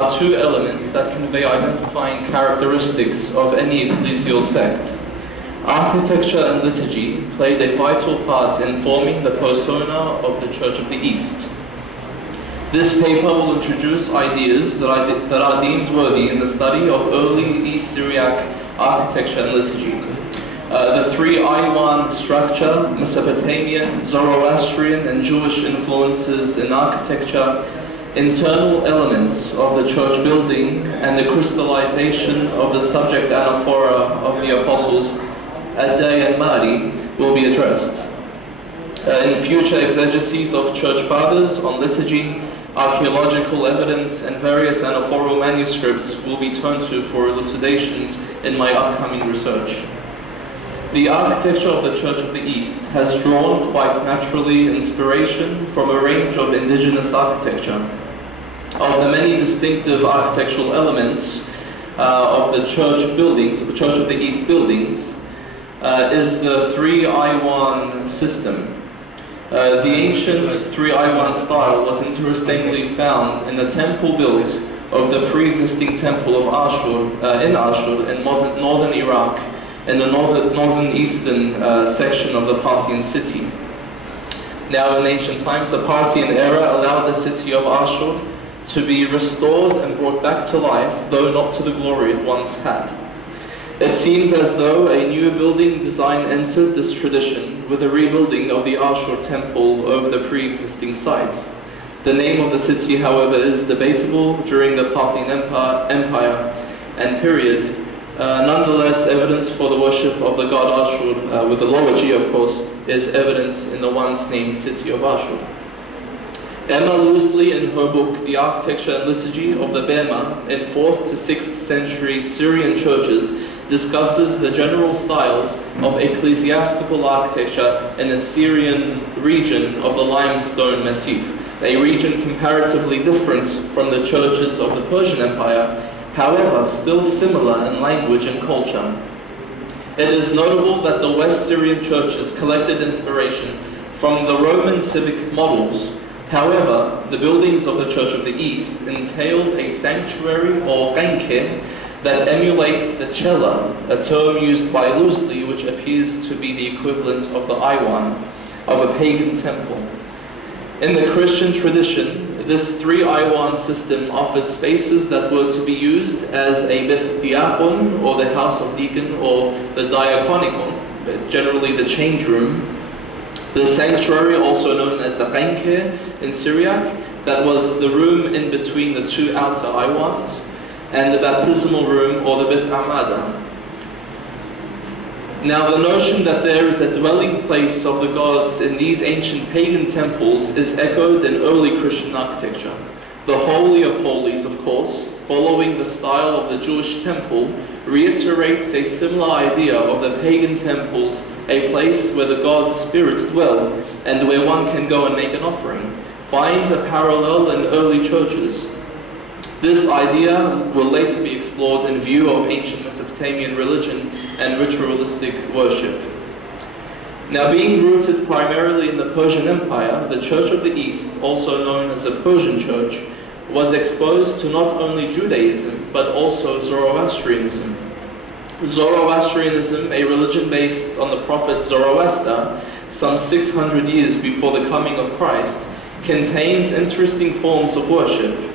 are two elements that convey identifying characteristics of any ecclesial sect. Architecture and liturgy played a vital part in forming the persona of the Church of the East. This paper will introduce ideas that are deemed worthy in the study of early East Syriac architecture and liturgy. The three Iwan structure, Mesopotamian, Zoroastrian, and Jewish influences in architecture, internal elements of the church building, and the crystallization of the subject anaphora of the apostles Addai and Mahdi will be addressed. In future exegeses of church fathers on liturgy, archaeological evidence and various anaphoral manuscripts will be turned to for elucidations in my upcoming research. The architecture of the Church of the East has drawn quite naturally inspiration from a range of indigenous architecture. Of the many distinctive architectural elements of the church buildings, the Church of the East buildings, is the three Iwan system. The ancient three Iwan style was interestingly found in the temple built of the pre-existing temple of Ashur in Ashur in northern Iraq, in the northeastern section of the Parthian city. Now in ancient times, the Parthian era allowed the city of Ashur to be restored and brought back to life, though not to the glory it once had. It seems as though a new building design entered this tradition with the rebuilding of the Ashur temple over the pre-existing site. The name of the city, however, is debatable during the Parthian Empire and period. Nonetheless, evidence for the worship of the god Ashur, with the lower G of course, is evidence in the once named city of Ashur. Emma Loosely, in her book The Architecture and Liturgy of the Bema in 4th to 6th century Syrian churches, discusses the general styles of ecclesiastical architecture in the Syrian region of the limestone massif, a region comparatively different from the churches of the Persian Empire, however still similar in language and culture. It is notable that the West Syrian churches collected inspiration from the Roman civic models. However, the buildings of the Church of the East entailed a sanctuary or renke that emulates the cella, a term used by Loosely which appears to be the equivalent of the Iwan, of a pagan temple. In the Christian tradition, this three Iwan system offered spaces that were to be used as a Beth Diakon, or the house of deacon, or the diakonikon, generally the change room. The sanctuary, also known as the renke in Syriac, that was the room in between the two outer Iwans, and the baptismal room, or the Beth Amada. Now, the notion that there is a dwelling place of the gods in these ancient pagan temples is echoed in early Christian architecture. The Holy of Holies, of course, following the style of the Jewish temple, reiterates a similar idea of the pagan temples, a place where the God's Spirit dwell and where one can go and make an offering, finds a parallel in early churches. This idea will later be explored in view of ancient Mesopotamian religion and ritualistic worship. Now, being rooted primarily in the Persian Empire, the Church of the East, also known as the Persian Church, was exposed to not only Judaism, but also Zoroastrianism. Zoroastrianism, a religion based on the prophet Zoroaster, some 600 years before the coming of Christ, contains interesting forms of worship.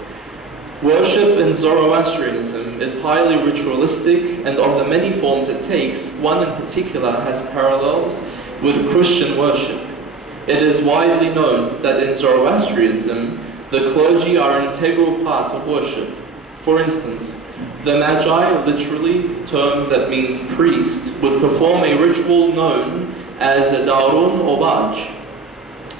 Worship in Zoroastrianism is highly ritualistic, and of the many forms it takes, one in particular has parallels with Christian worship. It is widely known that in Zoroastrianism, the clergy are an integral part of worship. For instance, the Magi, literally a term that means priest, would perform a ritual known as a Darun or Baj.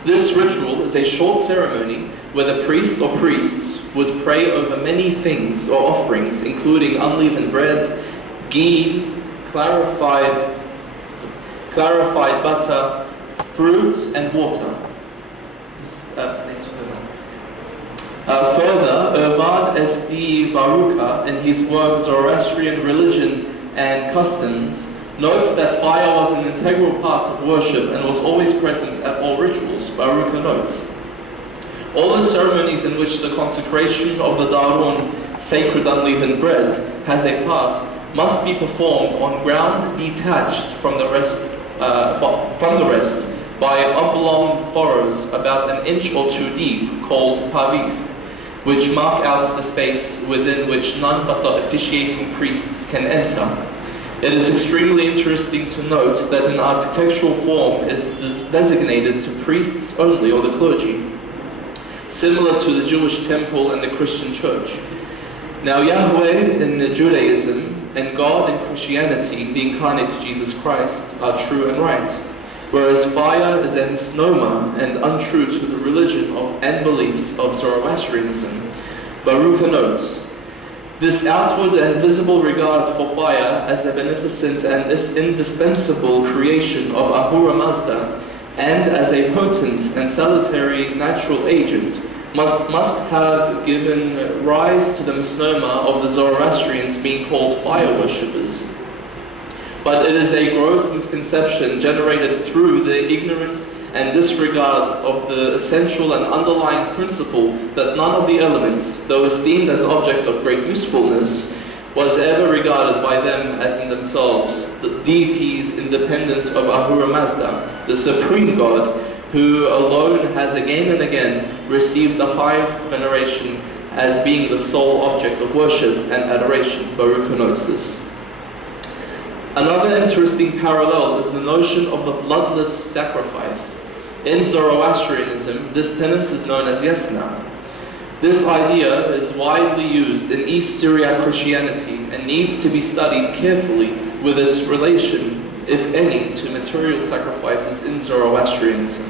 This ritual is a short ceremony where the priest or priests would pray over many things or offerings, including unleavened bread, ghee, clarified butter, fruits, and water. Further, Irvad Esti Baruka, in his work Zoroastrian Religion and Customs, notes that fire was an integral part of worship and was always present at all rituals. Baruka notes, all the ceremonies in which the consecration of the Darun sacred unleavened bread, has a part, must be performed on ground detached from the rest by oblong furrows about an inch or two deep, called pavis, which mark out the space within which none but the officiating priests can enter. It is extremely interesting to note that an architectural form is designated to priests only, or the clergy, similar to the Jewish temple and the Christian church. Now Yahweh in Judaism and God in Christianity, the incarnate Jesus Christ, are true and right, whereas fire is a misnomer and untrue to the religion and beliefs of Zoroastrianism. Baruch notes, this outward and visible regard for fire as a beneficent and indispensable creation of Ahura Mazda, and as a potent and salutary natural agent, must have given rise to the misnomer of the Zoroastrians being called fire worshippers. But it is a gross misconception generated through the ignorance and disregard of the essential and underlying principle that none of the elements, though esteemed as objects of great usefulness, was ever regarded by them as in themselves the deities independent of Ahura Mazda, the supreme God, who alone has again and again received the highest veneration as being the sole object of worship and adoration. Baruch notes this. Another interesting parallel is the notion of the bloodless sacrifice. In Zoroastrianism, this penance is known as Yasna. This idea is widely used in East Syriac Christianity and needs to be studied carefully with its relation, if any, to material sacrifices in Zoroastrianism.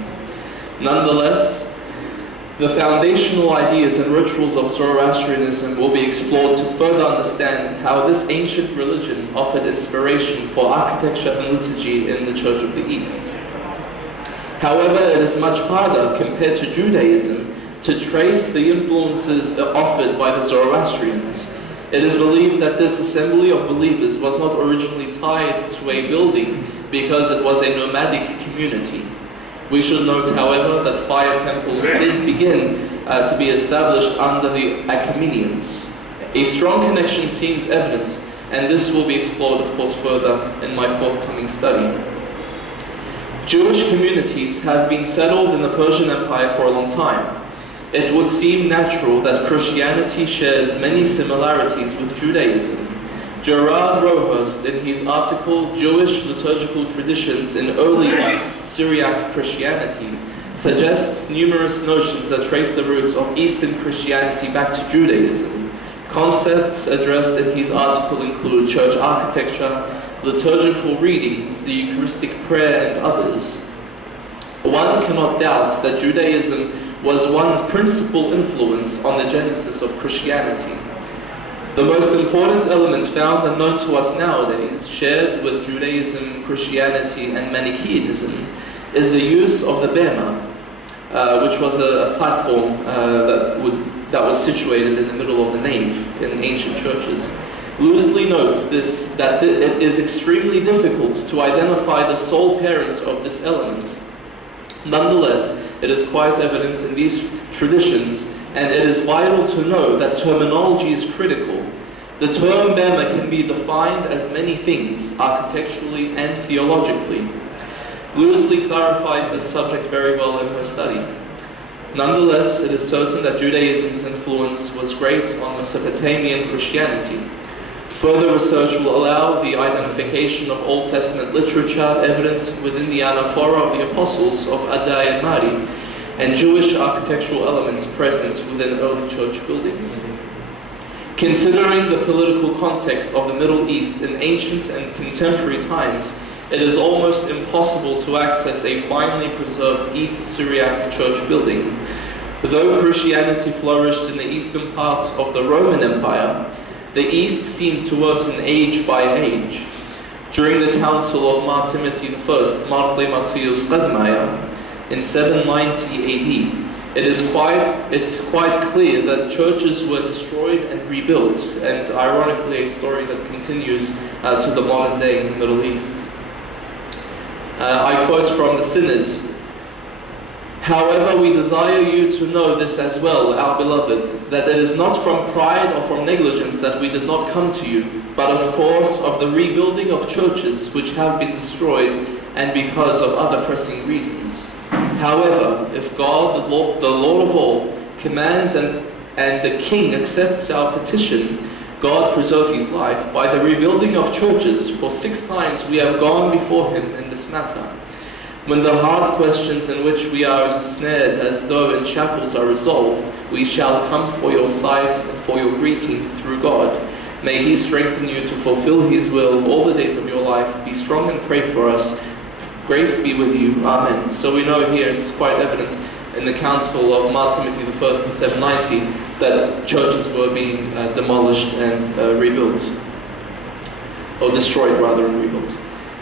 Nonetheless, the foundational ideas and rituals of Zoroastrianism will be explored to further understand how this ancient religion offered inspiration for architecture and liturgy in the Church of the East. However, it is much harder compared to Judaism to trace the influences offered by the Zoroastrians. It is believed that this assembly of believers was not originally tied to a building because it was a nomadic community. We should note, however, that fire temples did begin to be established under the Achaemenians. A strong connection seems evident, and this will be explored, of course, further in my forthcoming study. Jewish communities have been settled in the Persian Empire for a long time. It would seem natural that Christianity shares many similarities with Judaism. Gerard Rohurst, in his article Jewish Liturgical Traditions in Early Syriac Christianity, suggests numerous notions that trace the roots of Eastern Christianity back to Judaism. Concepts addressed in his article include church architecture, liturgical readings, the Eucharistic prayer, and others. One cannot doubt that Judaism was one principal influence on the genesis of Christianity. The most important element found and known to us nowadays, shared with Judaism, Christianity, and Manichaeism, is the use of the bema, which was a platform that was situated in the middle of the nave in ancient churches. Loosely notes that it is extremely difficult to identify the sole parents of this element. Nonetheless, it is quite evident in these traditions, and it is vital to know that terminology is critical. The term bema can be defined as many things, architecturally and theologically. Loosely clarifies this subject very well in her study. Nonetheless, it is certain that Judaism's influence was great on Mesopotamian Christianity. Further research will allow the identification of Old Testament literature evident within the anaphora of the apostles of Addai and Mari, and Jewish architectural elements present within early church buildings. Considering the political context of the Middle East in ancient and contemporary times, it is almost impossible to access a finely preserved East Syriac church building. Though Christianity flourished in the eastern parts of the Roman Empire, the East seemed to worsen age by age. During the Council of Mar Timothy I, Marte Martius Qadmaya, in 790 AD, it's quite clear that churches were destroyed and rebuilt, and ironically a story that continues to the modern day in the Middle East. I quote from the Synod. However, we desire you to know this as well, our beloved, that it is not from pride or from negligence that we did not come to you, but of course of the rebuilding of churches which have been destroyed, and because of other pressing reasons. However, if God, the Lord of all, commands and the King accepts our petition, God preserve his life, by the rebuilding of churches, for 6 times we have gone before him in this matter. When the hard questions in which we are ensnared as though in shackles are resolved, we shall come for your sight and for your greeting through God. May he strengthen you to fulfill his will all the days of your life. Be strong and pray for us. Grace be with you. Amen. So we know here, it's quite evident in the Council of Martyr Timothy I in 790 that churches were being demolished and rebuilt, or destroyed rather and rebuilt.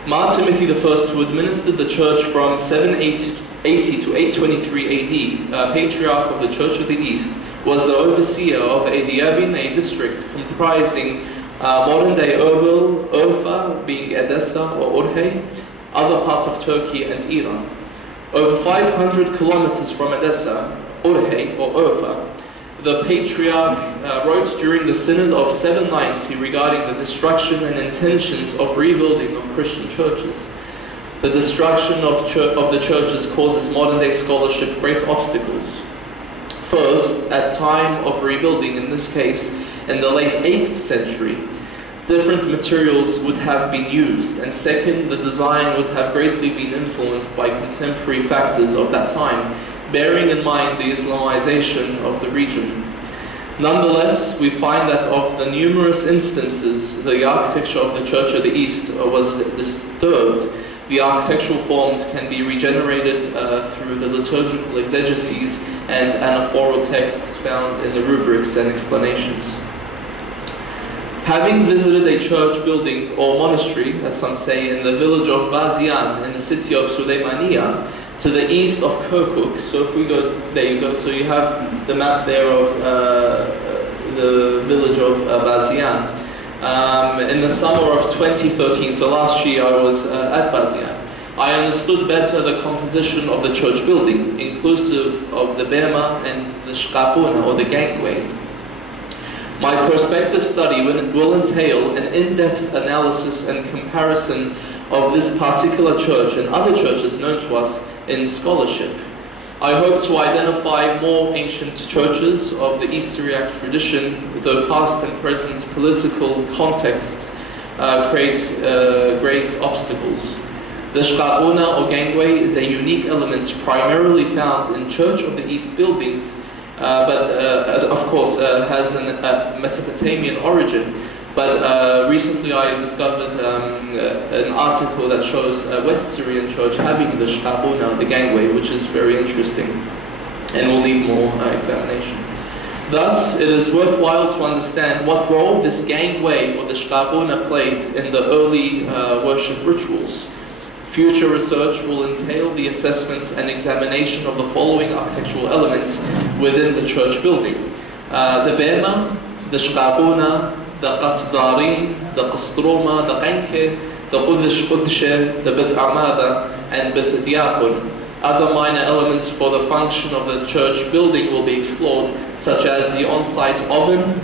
Martyr Timothy I, who administered the church from 780 to 823 AD, Patriarch of the Church of the East, was the overseer of Diyarbin, a district comprising modern-day Erbil, Urfa, being Edessa or Urhey, other parts of Turkey and Iran. Over 500 kilometers from Edessa, Urhey or Urfa, the Patriarch wrote during the Synod of 790 regarding the destruction and intentions of rebuilding of Christian churches. The destruction of the churches causes modern-day scholarship great obstacles. First, at time of rebuilding, in this case, in the late 8th century, different materials would have been used, and second, the design would have greatly been influenced by contemporary factors of that time, bearing in mind the Islamization of the region. Nonetheless, we find that of the numerous instances the architecture of the Church of the East was disturbed, the architectural forms can be regenerated through the liturgical exegeses and anaphoral texts found in the rubrics and explanations. Having visited a church building or monastery, as some say, in the village of Bazian in the city of Suleymaniya, to the east of Kirkuk. So if we go, there you go, so you have the map there of the village of Bazian. In the summer of 2013, so last year I was at Bazian, I understood better the composition of the church building, inclusive of the bema and the shqapuna, or the gangway. My prospective study will entail an in-depth analysis and comparison of this particular church and other churches known to us in scholarship. I hope to identify more ancient churches of the East Syriac tradition, though past and present political contexts create great obstacles. The shqapuna or gangway is a unique element primarily found in Church of the East buildings, but of course has a Mesopotamian origin. But recently I discovered an article that shows a West Syrian church having the shqapuna, the gangway, which is very interesting and will need more examination. Thus, it is worthwhile to understand what role this gangway or the shqapuna played in the early worship rituals. Future research will entail the assessment and examination of the following architectural elements within the church building. The bema, the shqapuna, the qatdarin, the qastroma, the qanke, the quddsh, the bith amada, and bith diakon. Other minor elements for the function of the church building will be explored, such as the on-site oven,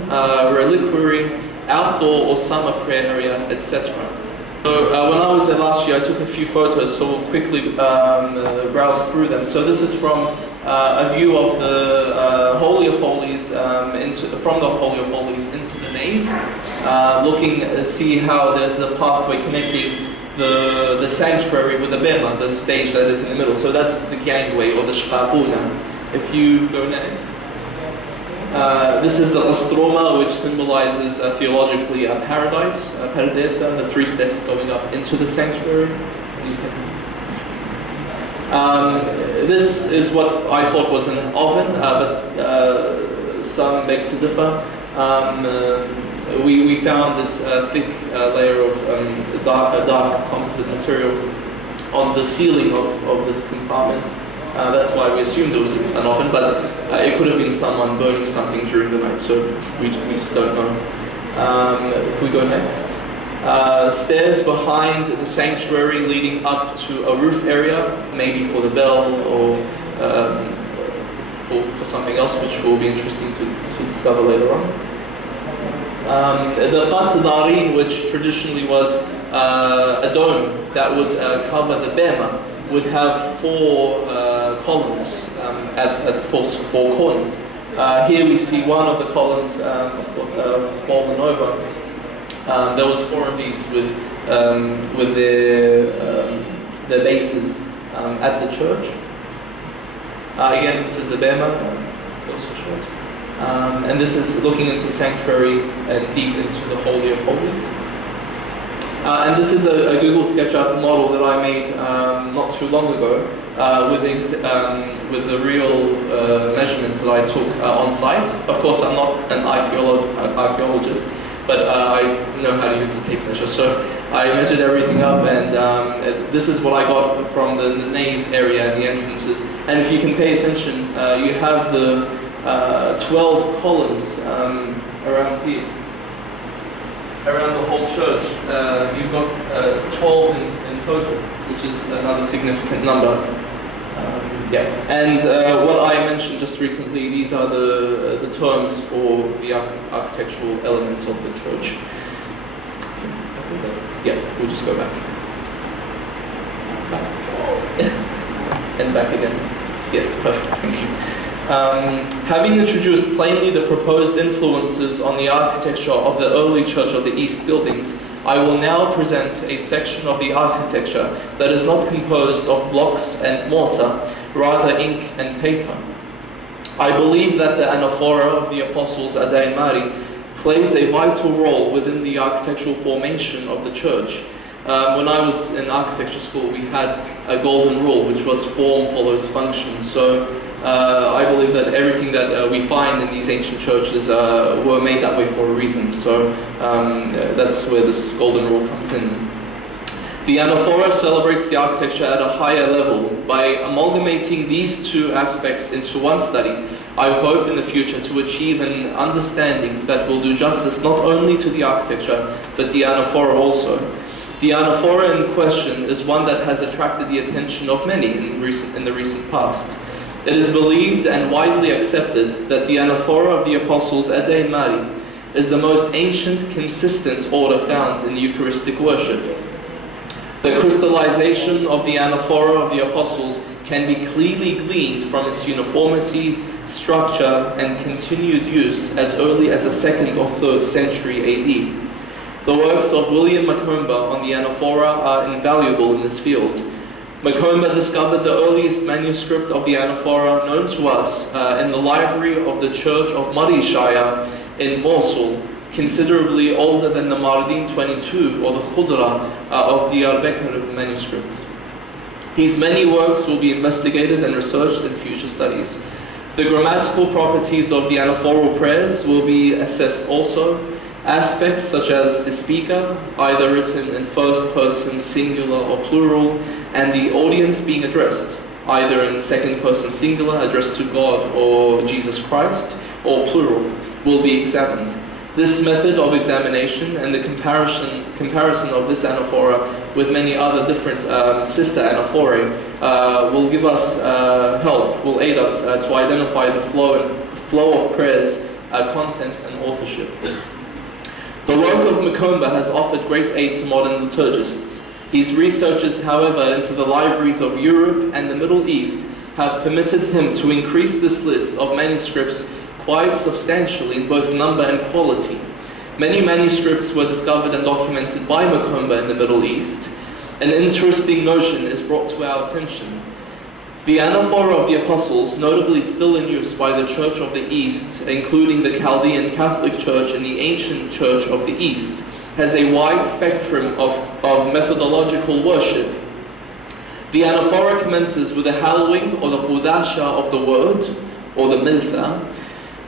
reliquary, outdoor or summer prayer area, etc. So when I was there last year, I took a few photos, so we'll quickly browse through them. So this is from a view of the Holy of Holies, from the Holy of Holies into the nave, looking to see how there's a pathway connecting the sanctuary with the bema, the stage that is in the middle. So that's the gangway or the shqapuna. If you go next. This is the qastroma, which symbolizes theologically a paradise, paradesa, the 3 steps going up into the sanctuary. This is what I thought was an oven, but some beg to differ. We found this thick layer of dark composite material on the ceiling of this compartment. That's why we assumed it was an oven, but it could have been someone burning something during the night, so we just don't know. If we go next. Stairs behind the sanctuary leading up to a roof area, maybe for the bell or for something else, which will be interesting to discover later on. The Qats Darin, which traditionally was a dome that would cover the bema, would have 4 columns at 4 corners. Here we see one of the columns fallen over. There was 4 of these with their bases at the church. Again, this is the bema, also short. And this is looking into the sanctuary and deep into the Holy of Holies. And this is a Google SketchUp model that I made not too long ago with the real measurements that I took on site. Of course, I'm not an archaeologist, but I know how to use the tape measure. So I measured everything up, and this is what I got from the nave area and the entrances. And if you can pay attention, you have the 12 columns around here. Around the whole church, you've got 12 in total, which is another significant number. Yeah, and what I mentioned just recently, these are the terms for the architectural elements of the church. Yeah, we'll just go back. And back again. Yes, perfect, thank you. Having introduced plainly the proposed influences on the architecture of the early Church of the East buildings, I will now present a section of the architecture that is not composed of blocks and mortar, rather ink and paper. I believe that the anaphora of the Apostles Adai Mari plays a vital role within the architectural formation of the church. When I was in architecture school, we had a golden rule, which was form follows function. So I believe that everything that we find in these ancient churches were made that way for a reason. So that's where this golden rule comes in. The anaphora celebrates the architecture at a higher level. By amalgamating these 2 aspects into one study, I hope in the future to achieve an understanding that will do justice not only to the architecture, but the anaphora also. The anaphora in question is one that has attracted the attention of many in the recent past. It is believed and widely accepted that the anaphora of the Apostles Adai Mari is the most ancient, consistent order found in Eucharistic worship. The crystallization of the anaphora of the Apostles can be clearly gleaned from its uniformity, structure, and continued use as early as the 2nd or 3rd century AD. The works of William Macomba on the anaphora are invaluable in this field. Macomba discovered the earliest manuscript of the anaphora known to us in the library of the Church of Marishaya in Mosul, considerably older than the Mardin 22 or the Khudra of Diyarbakir manuscripts. These many works will be investigated and researched in future studies. The grammatical properties of the anaphoral prayers will be assessed also. Aspects such as the speaker, either written in first person, singular or plural, and the audience being addressed, either in second person singular, addressed to God or Jesus Christ, or plural, will be examined. This method of examination and the comparison of this anaphora with many other different sister anaphorae will give us help, will aid us to identify the flow of prayers, content and authorship. The work of Macomba has offered great aid to modern liturgists. His researches, however, into the libraries of Europe and the Middle East have permitted him to increase this list of manuscripts quite substantially in both number and quality. Many manuscripts were discovered and documented by Macomba in the Middle East. An interesting notion is brought to our attention. The anaphora of the Apostles, notably still in use by the Church of the East, including the Chaldean Catholic Church and the ancient Church of the East, has a wide spectrum of methodological worship. The anaphora commences with the hallowing or the Qudasha of the Word, or the Miltha,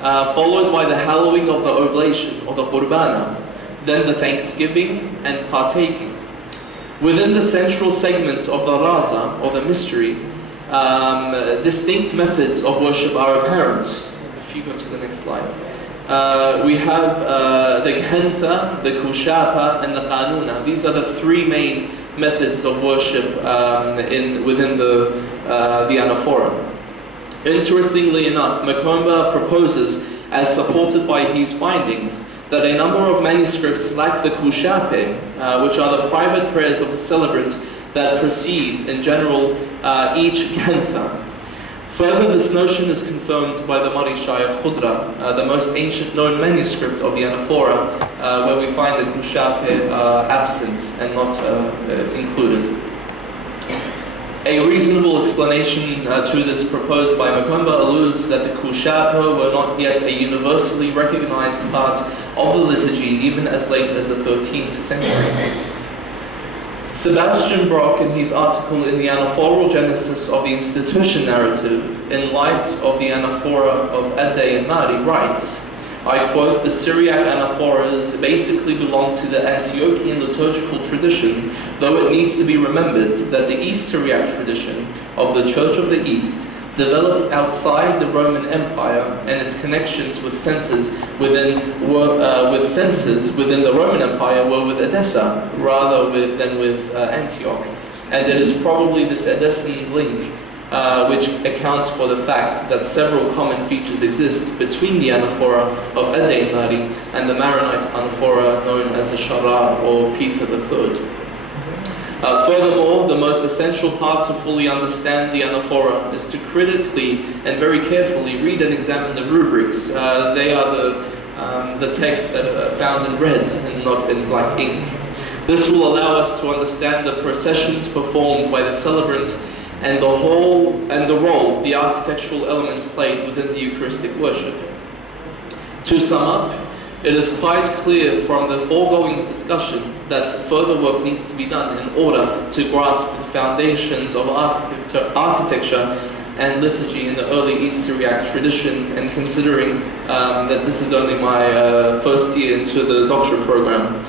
followed by the hallowing of the oblation, or the Qurbana, then the thanksgiving and partaking. Within the central segments of the Raza, or the mysteries, distinct methods of worship are apparent. If you go to the next slide. We have the Khantha, the Kushapa, and the Qanuna. These are the 3 main methods of worship within the anaphora. Interestingly enough, Makomba proposes, as supported by his findings, that a number of manuscripts lack the kushape, which are the private prayers of the celebrants that precede, in general, each gantha. Further, this notion is confirmed by the Marishaya Khudra, the most ancient known manuscript of the Anaphora, where we find the kushape absent and not included. A reasonable explanation to this proposed by Makomba alludes that the kushape were not yet a universally recognized part of the liturgy, even as late as the 13th century. Sebastian Brock, in his article in the Anaphoral Genesis of the Institution narrative, in light of the Anaphora of Addai and Mari, writes, I quote, the Syriac Anaphoras basically belong to the Antiochian liturgical tradition, though it needs to be remembered that the East Syriac tradition of the Church of the East developed outside the Roman Empire, and its connections with centers within the Roman Empire were with Edessa rather than with Antioch. And it is probably this Edessan link which accounts for the fact that several common features exist between the Anaphora of Addai Mari and the Maronite Anaphora known as the Shara or Peter III. Furthermore, the most essential part to fully understand the Anaphora is to critically and very carefully read and examine the rubrics. They are the text that are found in red and not in black ink. This will allow us to understand the processions performed by the celebrants and the role the architectural elements played within the Eucharistic worship. To sum up, it is quite clear from the foregoing discussion that further work needs to be done in order to grasp the foundations of architecture and liturgy in the early East Syriac tradition, and considering that this is only my first year into the doctorate program.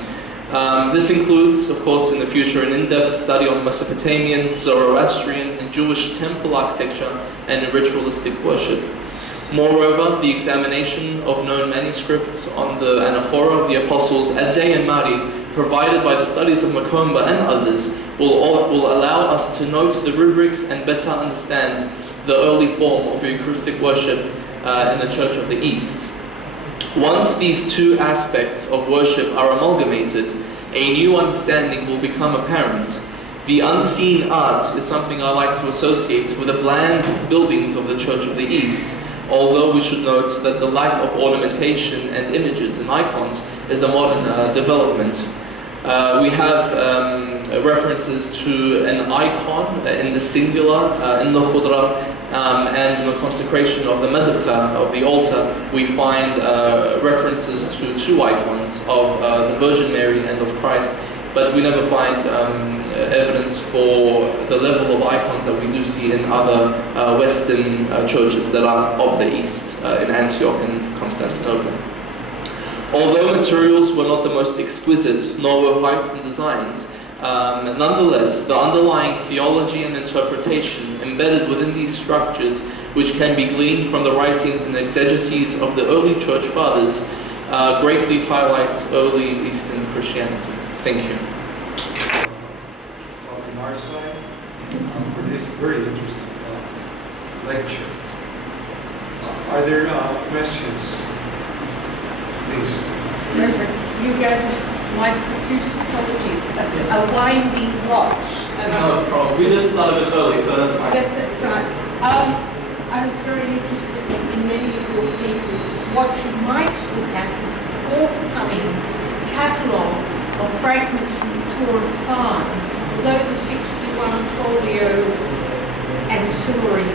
This includes, of course, in the future, an in-depth study on Mesopotamian, Zoroastrian, and Jewish temple architecture and ritualistic worship. Moreover, the examination of known manuscripts on the Anaphora of the Apostles Addai and Mari, provided by the studies of Makomba and others, will allow us to note the rubrics and better understand the early form of Eucharistic worship in the Church of the East. Once these two aspects of worship are amalgamated, a new understanding will become apparent. The unseen art is something I like to associate with the bland buildings of the Church of the East, although we should note that the lack of ornamentation and images and icons is a modern development. We have references to an icon in the singular, in the Khudra, and in the consecration of the Madrika, of the altar, we find references to two icons of the Virgin Mary and of Christ, but we never find evidence for the level of icons that we do see in other Western churches that are of the East, in Antioch and Constantinople. Although materials were not the most exquisite, nor were heights and designs, nonetheless, the underlying theology and interpretation embedded within these structures, which can be gleaned from the writings and exegeses of the early church fathers, greatly highlights early Eastern Christianity. Thank you. From our side, for this very interesting lecture. Are there questions? Please. Reverend, you gave my profuse apologies. A winding watch. No problem. We just started a bit early, so that's fine. That's right. I was very interested in many of your papers. What you might look at is the forthcoming catalogue of fragments from the Torah Farm. Although the 61-folio ancillary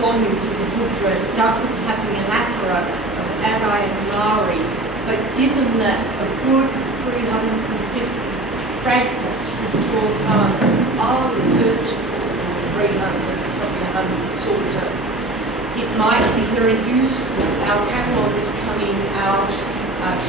volume to the Hudra doesn't have the anaphora of Addai and Mari, but given that a good 350 fragments from the Torah Farm are liturgical, 300, probably 100 Psalter, it might be very useful. Our catalogue is coming out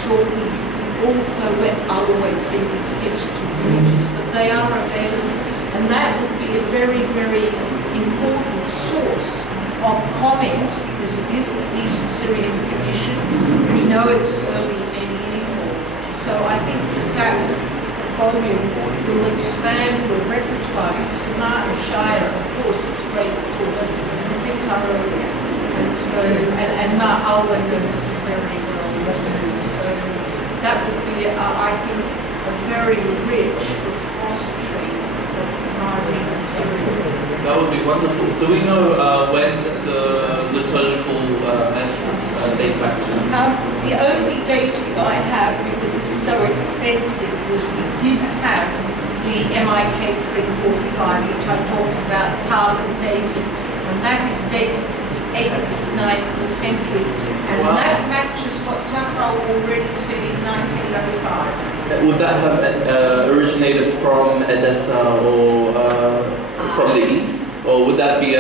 shortly. You can also, I'll always send you to digital images, but they are available, and that would be a very, very important source of comment, because it is the East Syrian tradition. We know it's early medieval, so I think that volume will expand your repertoire, because the Martin Shire, of course, it's a great source of things are earlier. And so, and Mark Ulwer knows them very well too. So that would be, I think, a very rich repository of Mari material. That would be wonderful. Do we know when the liturgical entries date back to? The only dating I have, because it's so extensive, was we did have the MIK 345, which I talked about, carbon dating, and that is dated to the 8th and 9th centuries, and wow. that matches what Zappel already said in 1905. Would that have originated from Edessa or from the east? Or would that be I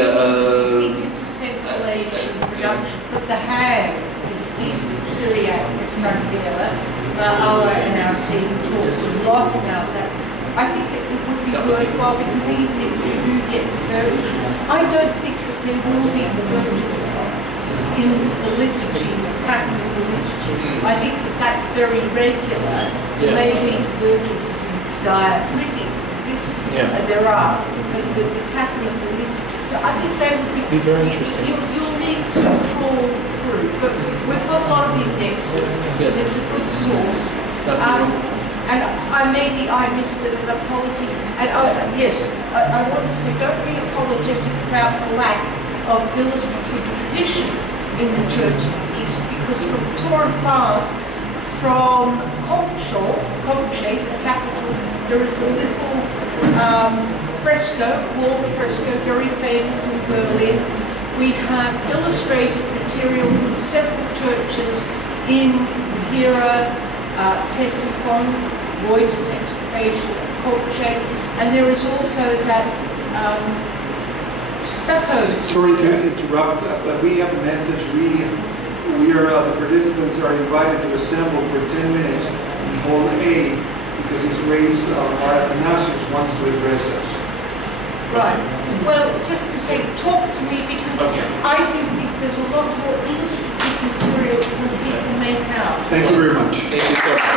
think it's a Central Asian production, but the Hag is East Syriac, as Raffaella, Ma'awa and our team talked a lot about that. I think it would be worthwhile, because even if you do get divergence, I don't think that there will be divergence in the liturgy, the pattern of the liturgy. I think that that's very regular. There may be divergences in diacritics, there are, but the pattern of the liturgy. So I think they would be very interesting. You'll need to trawl through, but we've got a lot of indexes. It's a good source. And maybe I missed it, and apologies. And yes, I want to say, don't be apologetic about the lack of illustrative tradition in the Church of the East, because from Torafan, from Kolche, the capital, there is a little fresco, wall fresco, very famous in Berlin. We have illustrated material from several churches in Hira, Ctesiphon, Reuters excavation at Kolche, and there is also that stucco. Sorry to interrupt, but we have a message. The participants are invited to assemble for 10 minutes in Hall A, because His Grace Ignatius wants to address us. Right. Well, just to say, talk to me, because I do think there's a lot more illustrative material than people make out. Thank you very much. Thank you so much.